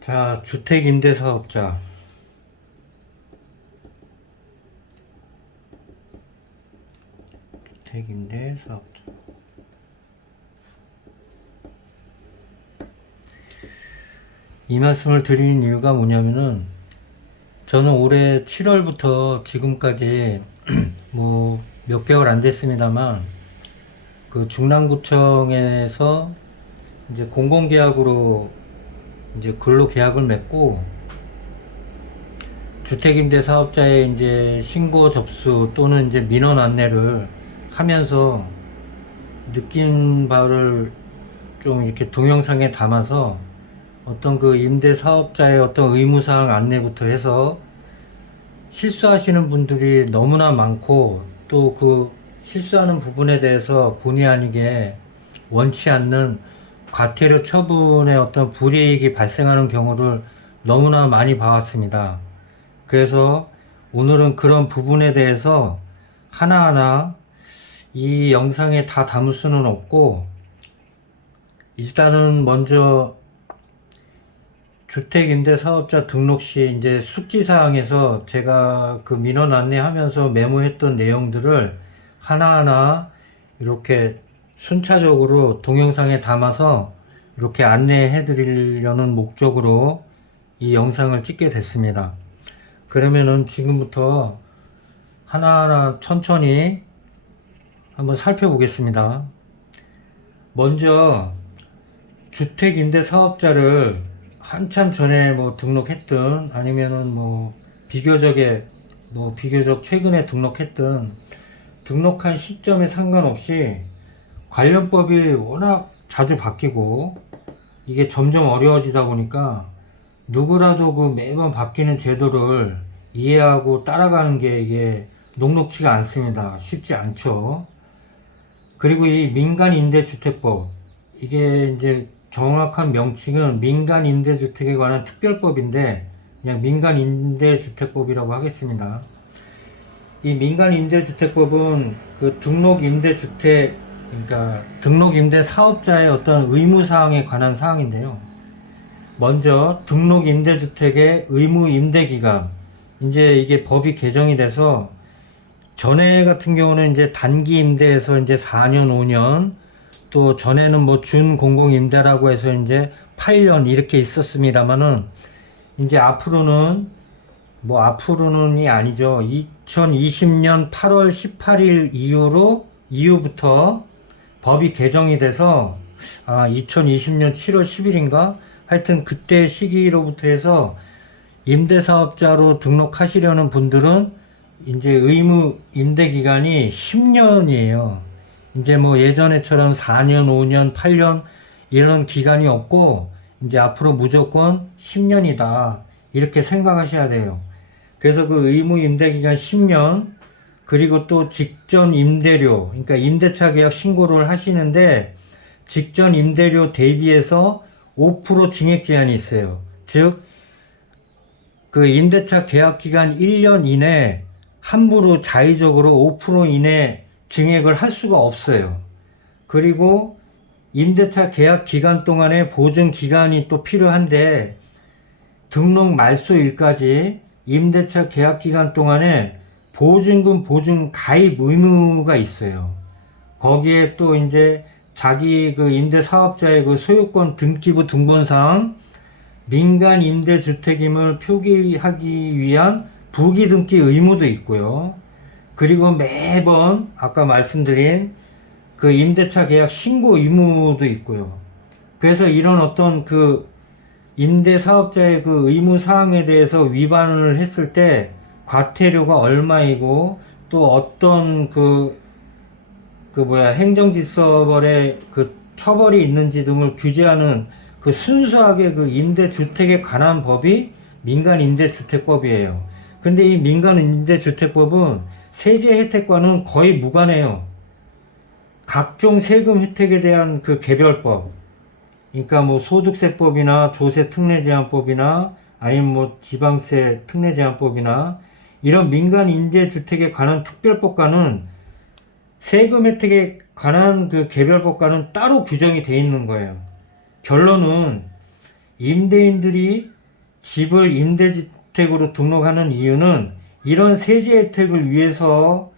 자, 주택임대사업자. 주택임대사업자. 이 말씀을 드리는 이유가 뭐냐면은, 저는 올해 7월부터 지금까지 뭐 몇 개월 안 됐습니다만, 그 중랑구청에서 이제 공공계약으로 이제 근로계약을 맺고, 주택임대 사업자의 이제 신고 접수 또는 이제 민원 안내를 하면서 느낀 바를 좀 이렇게 동영상에 담아서 어떤 그 임대 사업자의 어떤 의무사항 안내부터 해서 실수하시는 분들이 너무나 많고, 또 그 실수하는 부분에 대해서 본의 아니게 원치 않는 과태료 처분의 어떤 불이익이 발생하는 경우를 너무나 많이 봐왔습니다. 그래서 오늘은 그런 부분에 대해서 하나하나 이 영상에 다 담을 수는 없고, 일단은 먼저 주택임대사업자 등록 시 이제 숙지사항에서 제가 그 민원 안내하면서 메모했던 내용들을 하나하나 이렇게 순차적으로 동영상에 담아서 이렇게 안내해 드리려는 목적으로 이 영상을 찍게 됐습니다. 그러면은 지금부터 하나하나 천천히 한번 살펴보겠습니다. 먼저 주택임대사업자를 한참 전에 뭐 등록했든 아니면은 뭐 비교적 최근에 등록했든 등록한 시점에 상관없이 관련법이 워낙 자주 바뀌고 이게 점점 어려워지다 보니까 누구라도 그 매번 바뀌는 제도를 이해하고 따라가는 게 이게 녹록치가 않습니다. 쉽지 않죠. 그리고 이 민간임대주택법, 이게 이제 정확한 명칭은 민간임대주택에 관한 특별법인데 그냥 민간임대주택법이라고 하겠습니다. 이 민간임대주택법은 그 등록임대주택, 그러니까 등록임대사업자의 어떤 의무사항에 관한 사항인데요. 먼저 등록임대주택의 의무임대기간, 이제 이게 법이 개정이 돼서 전에 같은 경우는 이제 단기임대에서 이제 4년, 5년, 또 전에는 뭐 준공공임대라고 해서 이제 8년 이렇게 있었습니다만은, 이제 앞으로는이 아니죠. 2020년 8월 18일 이후부터 법이 개정이 돼서 2020년 7월 10일인가? 하여튼 그때 시기로부터 해서 임대사업자로 등록하시려는 분들은 이제 의무 임대 기간이 10년이에요. 이제 뭐 예전에처럼 4년, 5년, 8년 이런 기간이 없고 이제 앞으로 무조건 10년이다. 이렇게 생각하셔야 돼요. 그래서 그 의무 임대 기간 10년, 그리고 또 직전 임대료, 그러니까 임대차 계약 신고를 하시는데 직전 임대료 대비해서 5% 증액 제한이 있어요. 즉, 그 임대차 계약 기간 1년 이내 함부로 자의적으로 5% 이내 증액을 할 수가 없어요. 그리고 임대차 계약 기간 동안에 보증 기간이 또 필요한데 등록 말소일까지 임대차 계약 기간 동안에 보증금 보증 가입 의무가 있어요. 거기에 또 이제 자기 그 임대 사업자의 그 소유권 등기부 등본상 민간 임대주택임을 표기하기 위한 부기 등기 의무도 있고요. 그리고 매번 아까 말씀드린 그 임대차 계약 신고 의무도 있고요. 그래서 이런 어떤 그 임대사업자의 그 의무사항에 대해서 위반을 했을 때 과태료가 얼마이고 또 어떤 행정질서벌의 그 처벌이 있는지 등을 규제하는 그 순수하게 그 임대주택에 관한 법이 민간임대주택법이에요. 근데 이 민간임대주택법은 세제 혜택과는 거의 무관해요. 각종 세금 혜택에 대한 그 개별법, 그러니까 뭐 소득세법이나 조세특례제한법이나 아니면 뭐 지방세 특례제한법이나 이런 민간임대주택에 관한 특별법과는 세금 혜택에 관한 그 개별법과는 따로 규정이 되어 있는 거예요. 결론은 임대인들이 집을 임대주택으로 등록하는 이유는 이런 세제 혜택을 위해서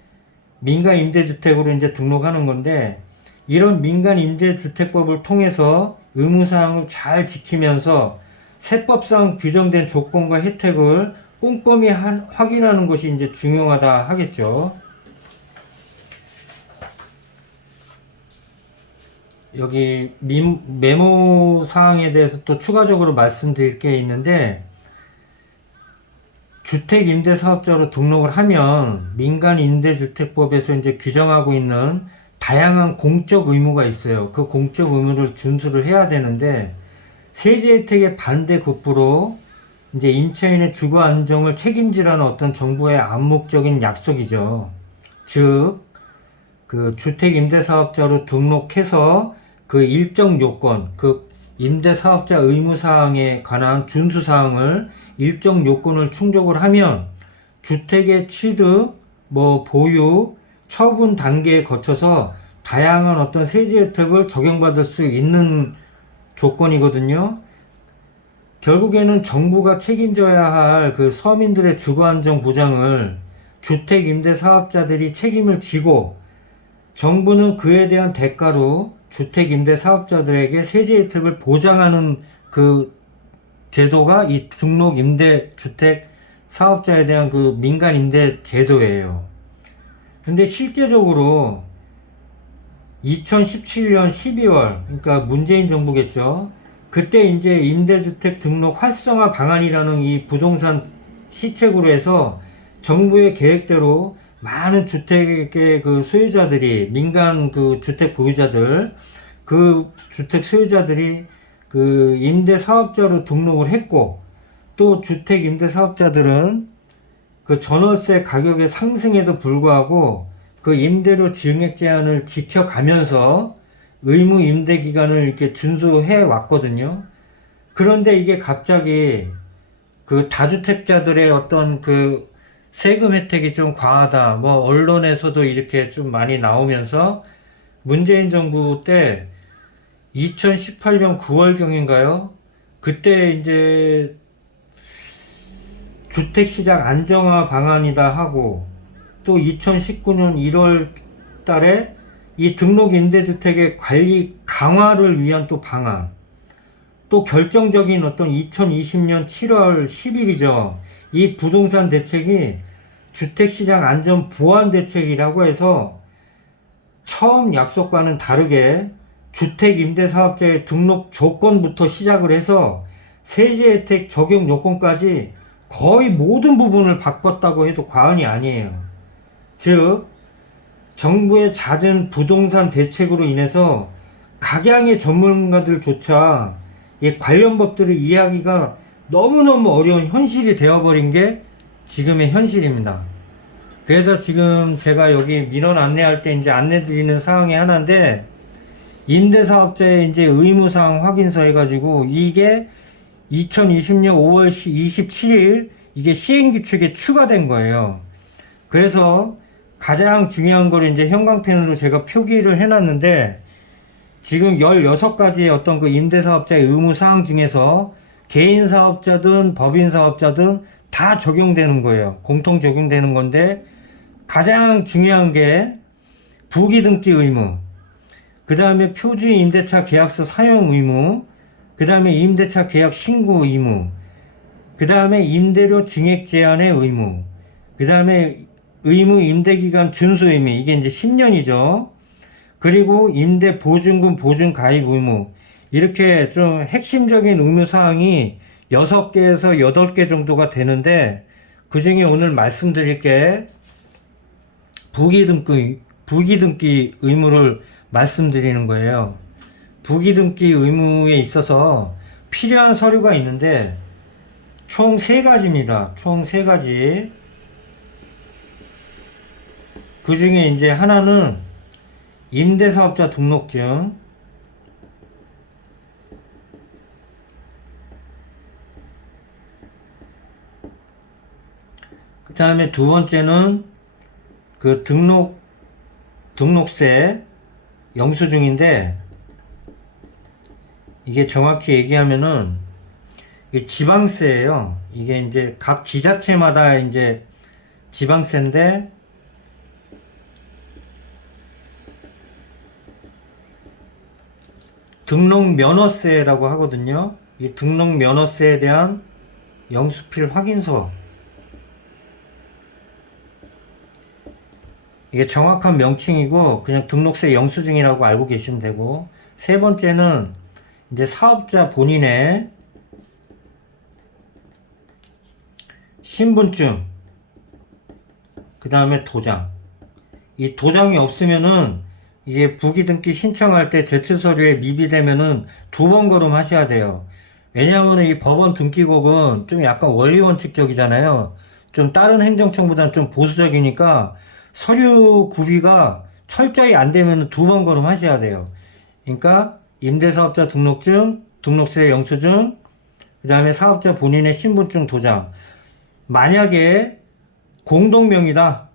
민간 임대주택으로 이제 등록하는 건데, 이런 민간 임대주택법을 통해서 의무사항을 잘 지키면서 세법상 규정된 조건과 혜택을 꼼꼼히 확인하는 것이 이제 중요하다 하겠죠. 여기 메모 사항에 대해서 또 추가적으로 말씀드릴 게 있는데, 주택임대사업자로 등록을 하면 민간임대주택법에서 이제 규정하고 있는 다양한 공적 의무가 있어요. 그 공적 의무를 준수를 해야 되는데, 세제 혜택의 반대 급부로 이제 임차인의 주거 안정을 책임지라는 어떤 정부의 암묵적인 약속이죠. 즉, 그 주택임대사업자로 등록해서 그 일정 요건, 그 임대사업자 의무사항에 관한 준수사항을 일정 요건을 충족을 하면 주택의 취득, 보유, 처분 단계에 거쳐서 다양한 어떤 세제 혜택을 적용받을 수 있는 조건이거든요. 결국에는 정부가 책임져야 할 그 서민들의 주거 안정 보장을 주택 임대 사업자들이 책임을 지고, 정부는 그에 대한 대가로 주택 임대 사업자들에게 세제 혜택을 보장하는 그 제도가 이 등록 임대 주택 사업자에 대한 그 민간 임대 제도예요. 근데 실제적으로 2017년 12월, 그러니까 문재인 정부겠죠. 그때 이제 임대주택 등록 활성화 방안이라는 이 부동산 시책으로 해서 정부의 계획대로 많은 주택의 그 소유자들이, 민간 그 주택 보유자들, 그 주택 소유자들이 그 임대 사업자로 등록을 했고, 또 주택 임대 사업자들은 그 전월세 가격의 상승에도 불구하고 그 임대료 증액 제한을 지켜가면서 의무 임대 기간을 이렇게 준수해 왔거든요. 그런데 이게 갑자기 그 다주택자들의 어떤 그 세금 혜택이 좀 과하다, 언론에서도 이렇게 좀 많이 나오면서 문재인 정부 때 2018년 9월경인가요? 그때 이제 주택시장 안정화 방안이다 하고, 또 2019년 1월 달에 이 등록 임대주택의 관리 강화를 위한 또 방안, 또 결정적인 어떤 2020년 7월 10일이죠. 이 부동산 대책이 주택시장 안전 보완 대책이라고 해서 처음 약속과는 다르게 주택 임대 사업자의 등록 조건부터 시작을 해서 세제 혜택 적용 요건까지 거의 모든 부분을 바꿨다고 해도 과언이 아니에요. 즉, 정부의 잦은 부동산 대책으로 인해서 각양의 전문가들조차 이 관련 법들을 이해하기가 너무너무 어려운 현실이 되어버린 게 지금의 현실입니다. 그래서 지금 제가 여기 민원 안내할 때 이제 안내드리는 사항이 하나인데, 임대사업자의 이제 의무사항 확인서 해가지고 이게 2020년 5월 27일 이게 시행규칙에 추가된 거예요. 그래서 가장 중요한 걸 이제 형광펜으로 제가 표기를 해놨는데, 지금 16가지의 어떤 그 임대사업자의 의무사항 중에서 개인사업자든 법인사업자든 다 적용되는 거예요. 공통 적용되는 건데, 가장 중요한 게 부기등기 의무, 그 다음에 표준 임대차 계약서 사용 의무, 그 다음에 임대차 계약 신고 의무, 그 다음에 임대료 증액 제한의 의무, 그 다음에 의무 임대기간 준수 의무, 이게 이제 10년이죠. 그리고 임대 보증금 보증 가입 의무, 이렇게 좀 핵심적인 의무사항이 6개에서 8개 정도가 되는데, 그 중에 오늘 말씀드릴 게 부기등기 의무를 말씀드리는 거예요. 부기등기 의무에 있어서 필요한 서류가 있는데 총 3가지입니다. 총 3가지. 그 중에 이제 하나는 임대사업자 등록증, 그 다음에 두 번째는 그 등록세 영수증인데, 이게 정확히 얘기하면은 이 지방세예요. 이게 이제 각 지자체마다 이제 지방세인데, 등록 면허세라고 하거든요. 이 등록 면허세에 대한 영수필 확인서. 이게 정확한 명칭이고 그냥 등록세 영수증이라고 알고 계시면 되고, 세 번째는 이제 사업자 본인의 신분증, 그 다음에 도장. 이 도장이 없으면은 이게 부기등기 신청할 때 제출 서류에 미비되면은 두 번 걸음하셔야 돼요. 왜냐하면 이 법원 등기곡은 좀 약간 원리 원칙적이잖아요. 좀 다른 행정청보다는 좀 보수적이니까 서류 구비가 철저히 안 되면 두 번 걸음하셔야 돼요. 그러니까 임대사업자 등록증, 등록세 영수증, 그 다음에 사업자 본인의 신분증 도장. 만약에 공동명의다.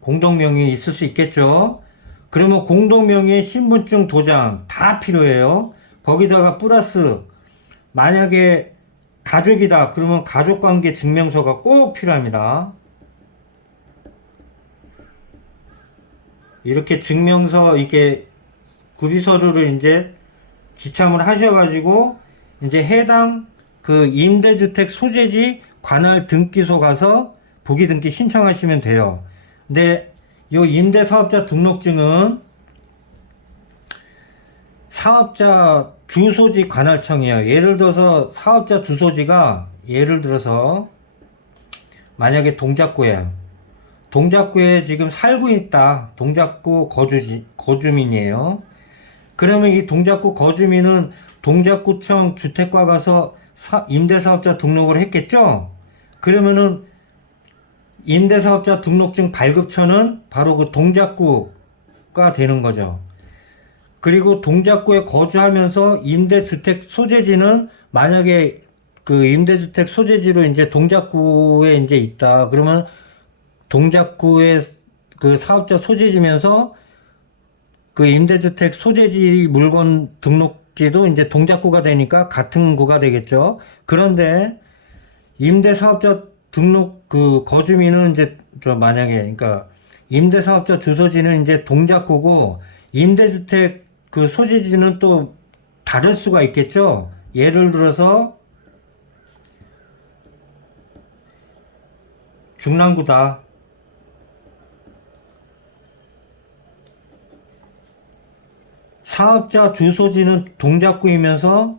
공동명의 있을 수 있겠죠. 그러면 공동명의의 신분증 도장 다 필요해요. 거기다가 플러스 만약에 가족이다. 그러면 가족관계 증명서가 꼭 필요합니다. 이렇게 증명서, 이렇게 구비서류를 이제 지참을 하셔가지고 이제 해당 그 임대주택 소재지 관할 등기소 가서 부기등기 신청하시면 돼요. 근데 요 임대사업자 등록증은 사업자 주소지 관할청이에요. 예를 들어서 사업자 주소지가 예를 들어서 만약에 동작구예요. 동작구에 지금 살고 있다. 동작구 거주민이에요. 그러면 이 동작구 거주민은 동작구청 주택과 가서 임대사업자 등록을 했겠죠? 그러면은 임대사업자 등록증 발급처는 바로 그 동작구가 되는 거죠. 그리고 동작구에 거주하면서 임대주택 소재지는 만약에 그 임대주택 소재지로 이제 동작구에 이제 있다. 그러면 동작구의 그 사업자 소재지면서 그 임대주택 소재지 물건 등록지도 이제 동작구가 되니까 같은 구가 되겠죠. 그런데 임대사업자 등록 그 거주민은 이제 저 만약에 그러니까 임대사업자 주소지는 이제 동작구고 임대주택 그 소재지는 또 다를 수가 있겠죠. 예를 들어서 중랑구다. 사업자 주소지는 동작구이면서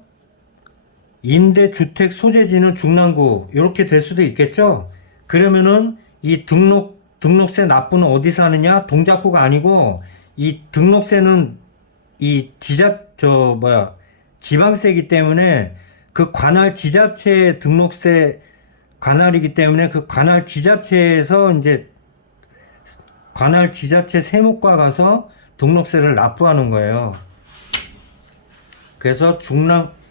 임대주택 소재지는 중랑구 이렇게 될 수도 있겠죠. 그러면은 이 등록세 납부는 어디서 하느냐? 동작구가 아니고 이 등록세는 이 지방세이기 때문에 그 관할 지자체 등록세 관할이기 때문에 그 관할 지자체에서 이제 관할 지자체 세무과 가서 등록세를 납부하는 거예요. 그래서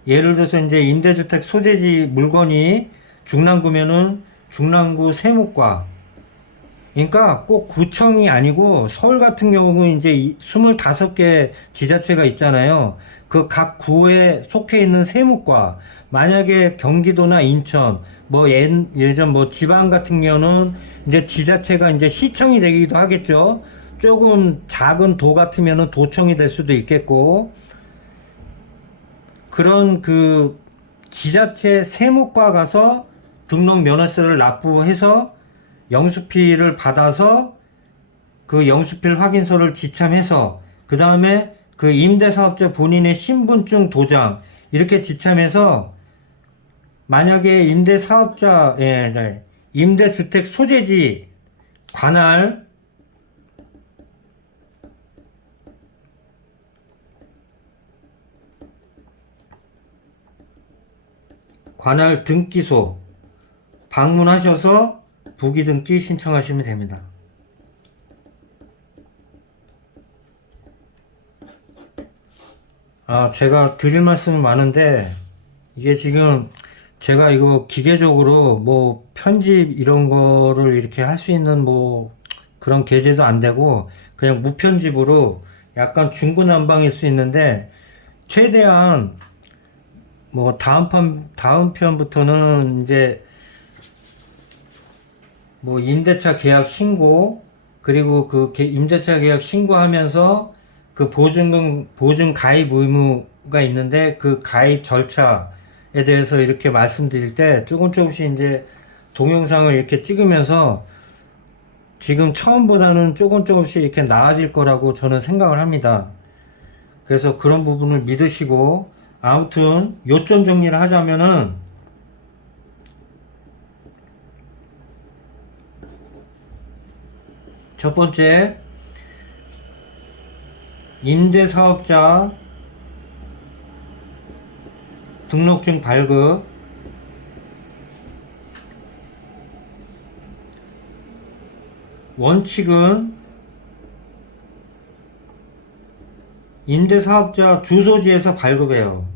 예를 들어서 이제 임대주택 소재지 물건이 중랑구면은 중랑구 세무과. 그러니까 꼭 구청이 아니고 서울 같은 경우는 이제 25개 지자체가 있잖아요. 그 각 구에 속해 있는 세무과. 만약에 경기도나 인천, 뭐 예전 뭐 지방 같은 경우는 이제 지자체가 이제 시청이 되기도 하겠죠. 조금 작은 도 같으면은 도청이 될 수도 있겠고, 그런 그 지자체 세무과 가서 등록 면허세를 납부해서 영수필을 받아서 그 영수필 확인서를 지참해서 그 다음에 그 임대사업자 본인의 신분증 도장 이렇게 지참해서 만약에 임대주택 소재지 관할 등기소 방문하셔서 부기등기 신청하시면 됩니다. 제가 드릴 말씀은 많은데 이게 지금 제가 이거 기계적으로 뭐 편집 이런 거를 이렇게 할 수 있는 뭐 그런 계제도 안 되고 그냥 무편집으로 약간 중구난방일 수 있는데 최대한 뭐 다음 편부터는 이제 뭐 임대차 계약 신고, 그리고 그 임대차 계약 신고하면서 그 보증 가입 의무가 있는데 그 가입 절차에 대해서 이렇게 말씀드릴 때 조금씩 이제 동영상을 이렇게 찍으면서 지금 처음보다는 조금씩 이렇게 나아질 거라고 저는 생각을 합니다. 그래서 그런 부분을 믿으시고, 아무튼 요점 정리를 하자면은 첫 번째, 임대사업자 등록증 발급, 원칙은 임대사업자 주소지에서 발급해요.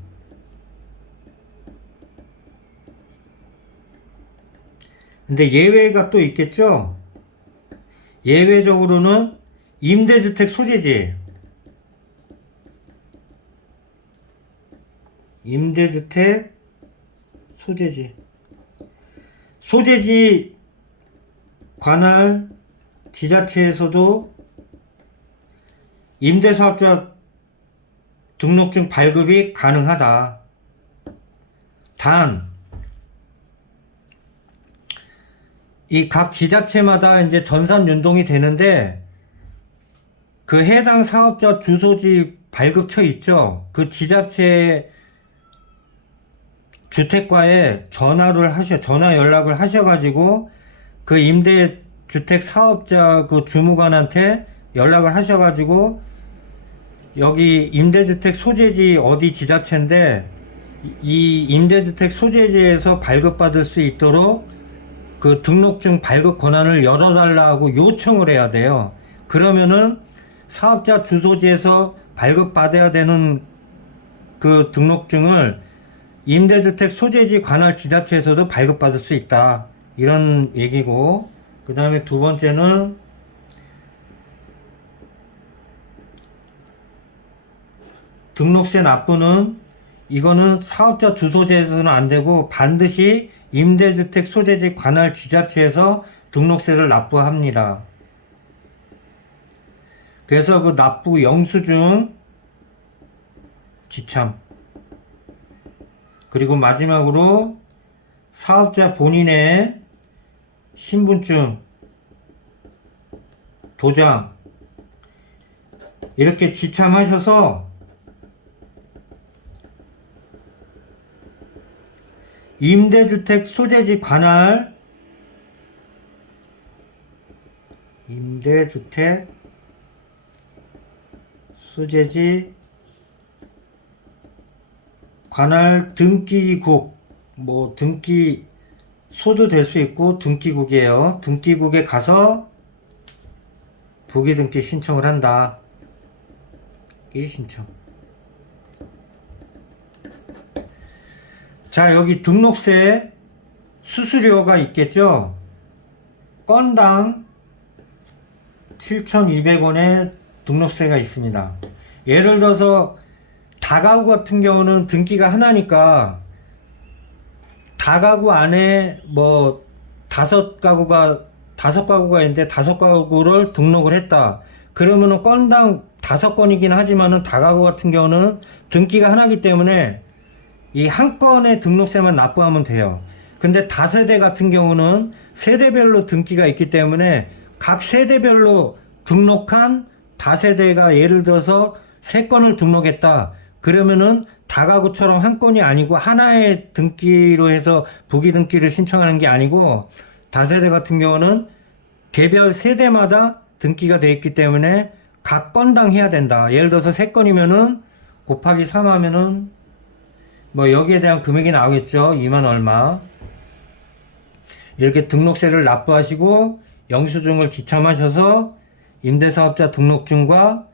근데 예외가 또 있겠죠? 예외적으로는 임대주택 소재지, 임대주택 소재지 관할 지자체에서도 임대사업자 등록증 발급이 가능하다. 단, 이 각 지자체마다 이제 전산 연동이 되는데, 그 해당 사업자 주소지 발급처 있죠? 그 지자체 주택과에 전화 연락을 하셔가지고, 그 임대주택 사업자 그 주무관한테 연락을 하셔가지고, 여기 임대주택 소재지 어디 지자체인데, 이 임대주택 소재지에서 발급받을 수 있도록 그 등록증 발급 권한을 열어달라고 요청을 해야 돼요. 그러면은 사업자 주소지에서 발급받아야 되는 그 등록증을 임대주택 소재지 관할 지자체에서도 발급받을 수 있다. 이런 얘기고, 그 다음에 두 번째는 등록세 납부는, 이거는 사업자 주소지에서는 안 되고 반드시 임대주택 소재지 관할 지자체에서 등록세를 납부합니다. 그래서 그 납부 영수증 지참, 그리고 마지막으로 사업자 본인의 신분증, 도장 이렇게 지참하셔서 임대주택 소재지 관할 임대주택 소재지 관할 등기국, 뭐 등기소도 될 수 있고 등기국이에요. 등기국에 가서 부기등기 신청을 한다. 이 신청. 자, 여기 등록세 수수료가 있겠죠? 건당 7,200원의 등록세가 있습니다. 예를 들어서 다가구 같은 경우는 등기가 하나니까 다가구 안에 뭐 다섯 가구가 있는데 5가구를 등록을 했다. 그러면은 건당 5건이긴 하지만은 다가구 같은 경우는 등기가 하나이기 때문에 이 한 건의 등록세만 납부하면 돼요. 근데 다세대 같은 경우는 세대별로 등기가 있기 때문에 각 세대별로 등록한 다세대가 예를 들어서 3건을 등록했다. 그러면은 다가구처럼 한 건이 아니고 하나의 등기로 해서 부기등기를 신청하는 게 아니고, 다세대 같은 경우는 개별 세대마다 등기가 되어 있기 때문에 각 건당 해야 된다. 예를 들어서 3건이면은 곱하기 3 하면은 뭐 여기에 대한 금액이 나오겠죠. 2만 얼마. 이렇게 등록세를 납부하시고 영수증을 지참하셔서 임대사업자 등록증과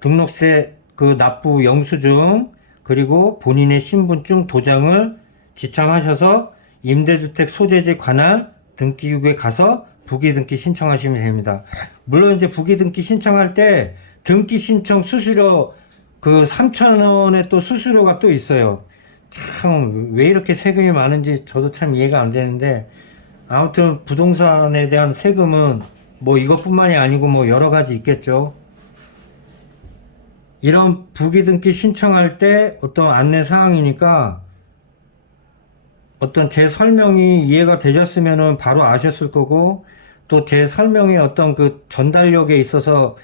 등록세 그 납부 영수증, 그리고 본인의 신분증 도장을 지참하셔서 임대주택 소재지 관할 등기국에 가서 부기등기 신청하시면 됩니다. 물론 이제 부기등기 신청할 때 등기 신청 수수료 그 3,000원의 또 수수료가 또 있어요. 참 왜 이렇게 세금이 많은지 저도 참 이해가 안 되는데, 아무튼 부동산에 대한 세금은 뭐 이것뿐만이 아니고 뭐 여러 가지 있겠죠. 이런 부기등기 신청할 때 어떤 안내 사항이니까 어떤 제 설명이 이해가 되셨으면은 바로 아셨을 거고, 또 제 설명의 어떤 그 전달력에 있어서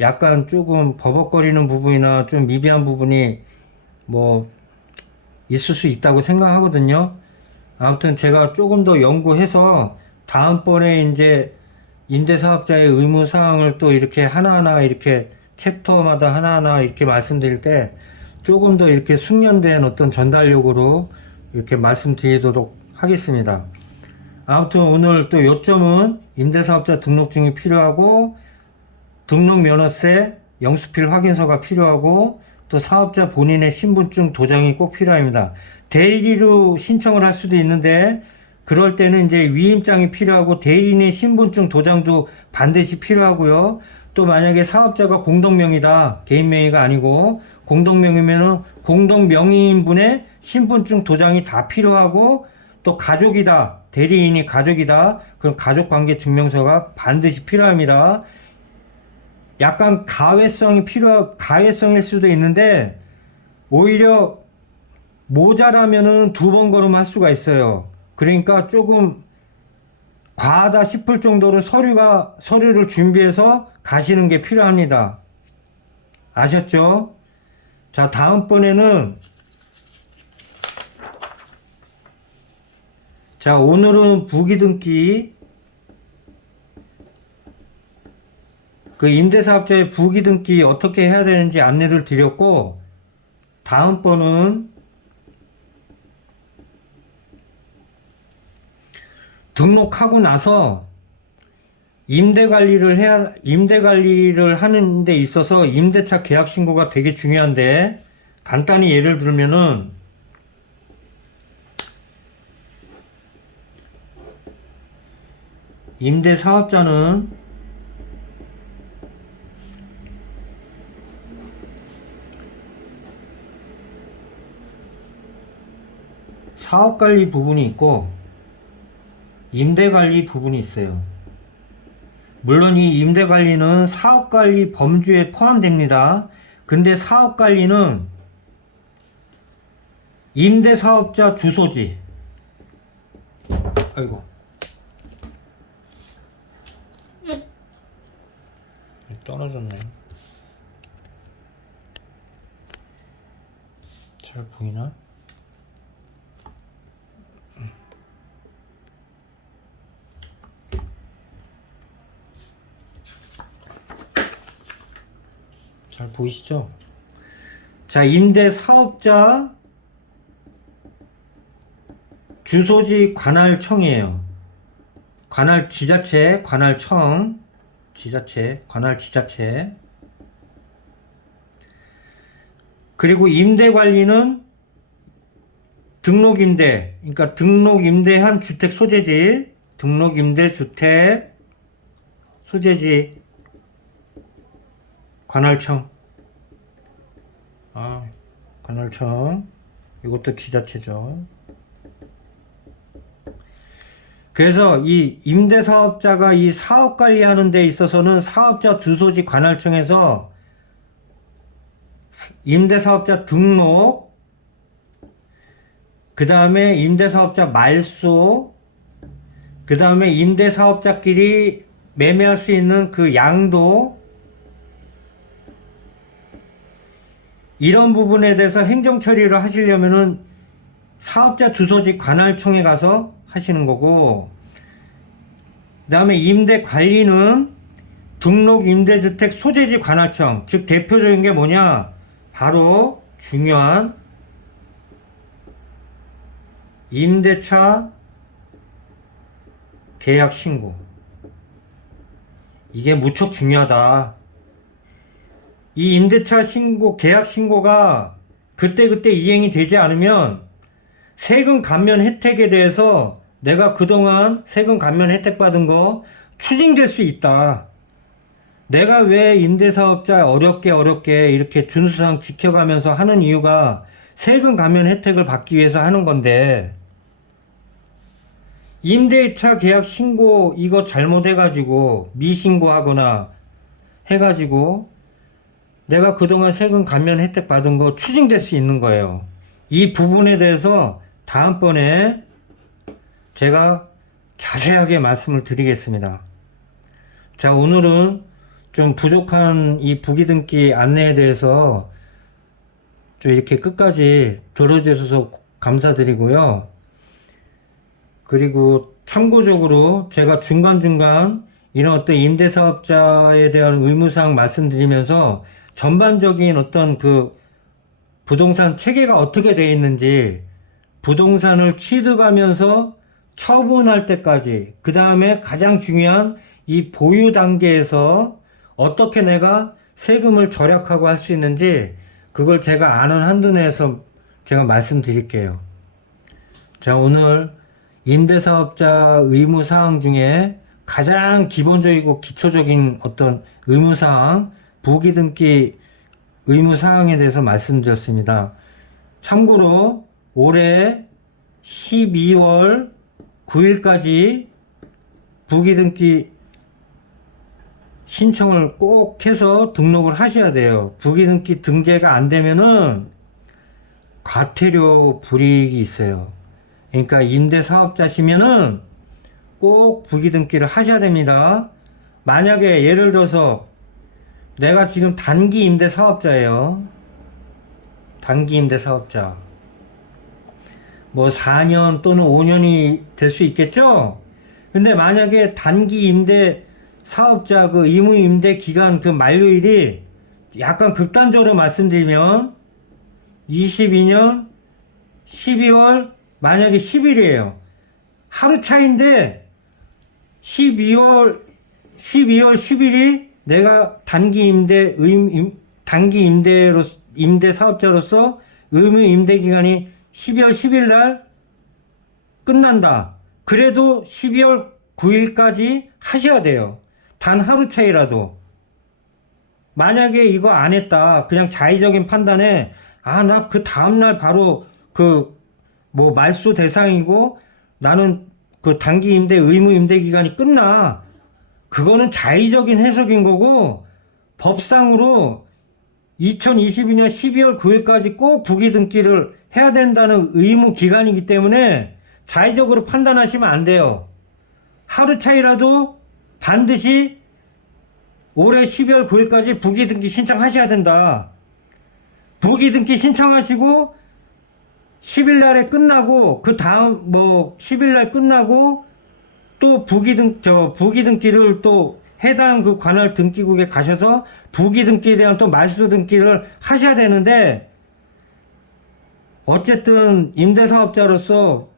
약간 조금 버벅거리는 부분이나 좀 미비한 부분이 뭐 있을 수 있다고 생각하거든요. 아무튼 제가 조금 더 연구해서 다음번에 이제 임대사업자의 의무사항을 또 이렇게 하나하나 이렇게 챕터마다 하나하나 이렇게 말씀드릴 때 조금 더 이렇게 숙련된 어떤 전달력으로 이렇게 말씀드리도록 하겠습니다. 아무튼 오늘 또 요점은 임대사업자 등록증이 필요하고, 등록면허세, 영수필 확인서가 필요하고, 또 사업자 본인의 신분증 도장이 꼭 필요합니다. 대리로 신청을 할 수도 있는데 그럴 때는 이제 위임장이 필요하고 대리인의 신분증 도장도 반드시 필요하고요. 또 만약에 사업자가 공동명의다, 개인명의가 아니고 공동명의면은 공동명의인분의 신분증 도장이 다 필요하고, 또 가족이다, 대리인이 가족이다, 그럼 가족관계증명서가 반드시 필요합니다. 약간 가외성일 수도 있는데 오히려 모자라면은 2번 걸음할 수가 있어요. 그러니까 조금 과하다 싶을 정도로 서류를 준비해서 가시는 게 필요합니다. 아셨죠? 자, 다음번에는, 자, 오늘은 부기등기, 그 임대사업자의 부기등기 어떻게 해야 되는지 안내를 드렸고, 다음번은 등록하고 나서 임대 관리를 하는 데 있어서 임대차 계약 신고가 되게 중요한데, 간단히 예를 들면은 임대 사업자는 사업관리 부분이 있고 임대관리 부분이 있어요. 물론 이 임대관리는 사업관리 범주에 포함됩니다. 근데 사업관리는 임대사업자 주소지, 아이고, 떨어졌네. 잘 보이나? 잘 보이시죠? 자, 임대 사업자 주소지 관할청이에요. 관할 지자체, 관할청, 관할 지자체. 그리고 임대 관리는 등록임대, 그러니까 등록임대한 주택 소재지, 등록임대 주택 소재지 관할청. 관할청. 이것도 지자체죠. 그래서 이 임대사업자가 이 사업 관리하는 데 있어서는 사업자 주소지 관할청에서 임대사업자 등록, 그 다음에 임대사업자 말소, 그 다음에 임대사업자끼리 매매할 수 있는 그 양도, 이런 부분에 대해서 행정 처리를 하시려면은 사업자 주소지 관할청에 가서 하시는 거고, 그 다음에 임대 관리는 등록 임대주택 소재지 관할청, 즉 대표적인 게 뭐냐, 바로 중요한 임대차 계약 신고. 이게 무척 중요하다. 이 임대차 신고, 계약 신고가 그때그때 이행이 되지 않으면 세금 감면 혜택에 대해서 내가 그동안 세금 감면 혜택 받은 거 추징될 수 있다. 내가 왜 임대사업자 어렵게 이렇게 준수사항 지켜가면서 하는 이유가 세금 감면 혜택을 받기 위해서 하는 건데, 임대차 계약 신고 이거 잘못해가지고 미신고하거나 해가지고 내가 그동안 세금 감면 혜택 받은 거 추징될 수 있는 거예요. 이 부분에 대해서 다음번에 제가 자세하게 말씀을 드리겠습니다. 자, 오늘은 좀 부족한 이 부기등기 안내에 대해서 좀 이렇게 끝까지 들어주셔서 감사드리고요. 그리고 참고적으로 제가 중간중간 이런 어떤 임대사업자에 대한 의무사항 말씀드리면서 전반적인 어떤 그 부동산 체계가 어떻게 되어 있는지, 부동산을 취득하면서 처분할 때까지, 그 다음에 가장 중요한 이 보유 단계에서 어떻게 내가 세금을 절약하고 할 수 있는지, 그걸 제가 아는 한도 내에서 제가 말씀드릴게요. 자, 오늘 임대사업자 의무사항 중에 가장 기본적이고 기초적인 어떤 의무사항, 부기등기 의무사항에 대해서 말씀드렸습니다. 참고로 올해 12월 9일까지 부기등기 신청을 꼭 해서 등록을 하셔야 돼요. 부기등기 등재가 안 되면은 과태료 불이익이 있어요. 그러니까 임대사업자시면은 꼭 부기등기를 하셔야 됩니다. 만약에 예를 들어서 내가 지금 단기 임대사업자예요. 단기 임대사업자. 뭐 4년 또는 5년이 될 수 있겠죠? 근데 만약에 단기 임대 사업자 그 의무 임대 기간 그 만료일이 약간 극단적으로 말씀드리면 22년 12월 만약에 10일이에요. 하루 차인데 12월 10일이 내가 단기 임대 사업자로서 의무 임대 기간이 12월 10일 날 끝난다. 그래도 12월 9일까지 하셔야 돼요. 단 하루 차이라도. 만약에 이거 안 했다. 그냥 자의적인 판단에 나 그 다음날 바로 말소 대상이고 나는 그 단기 임대 의무 임대 기간이 끝나. 그거는 자의적인 해석인 거고 법상으로 2022년 12월 9일까지 꼭 부기등기를 해야 된다는 의무 기간이기 때문에 자의적으로 판단하시면 안 돼요. 하루 차이라도 반드시 올해 12월 9일까지 부기등기 신청하셔야 된다. 부기등기 신청하시고 10일 날에 끝나고 그 다음 10일 날 끝나고 또 부기등기를 또 해당 그 관할 등기국에 가셔서 부기등기에 대한 또 말소 등기를 하셔야 되는데, 어쨌든 임대사업자로서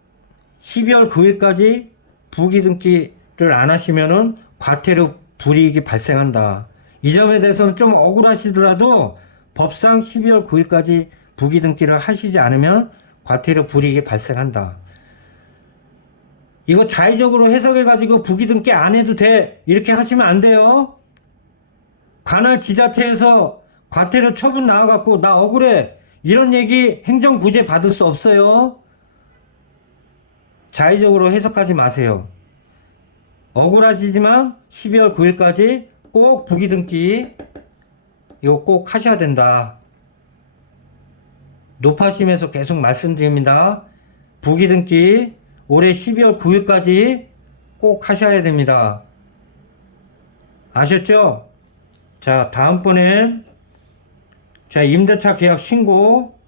12월 9일까지 부기등기를 안 하시면은 과태료 불이익이 발생한다. 이 점에 대해서는 좀 억울하시더라도 법상 12월 9일까지 부기등기를 하시지 않으면 과태료 불이익이 발생한다. 이거 자의적으로 해석해가지고 부기등기 안 해도 돼. 이렇게 하시면 안 돼요. 관할 지자체에서 과태료 처분 나와갖고 나 억울해. 이런 얘기 행정구제 받을 수 없어요. 자의적으로 해석하지 마세요. 억울하시지만 12월 9일까지 꼭 부기등기 이거 꼭 하셔야 된다. 높아심에서 계속 말씀드립니다. 부기등기 올해 12월 9일까지 꼭 하셔야 됩니다. 아셨죠? 자, 다음번엔 임대차 계약 신고,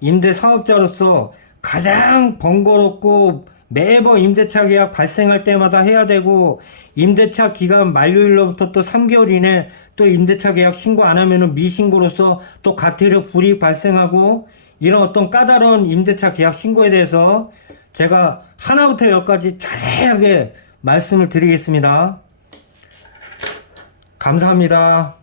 임대사업자로서 가장 번거롭고 매번 임대차 계약 발생할 때마다 해야 되고, 임대차 기간 만료일로부터 또 3개월 이내 또 임대차 계약 신고 안 하면은 미신고로서 또 과태료 불이익 발생하고, 이런 어떤 까다로운 임대차 계약 신고에 대해서 제가 하나부터 열까지 자세하게 말씀을 드리겠습니다. 감사합니다.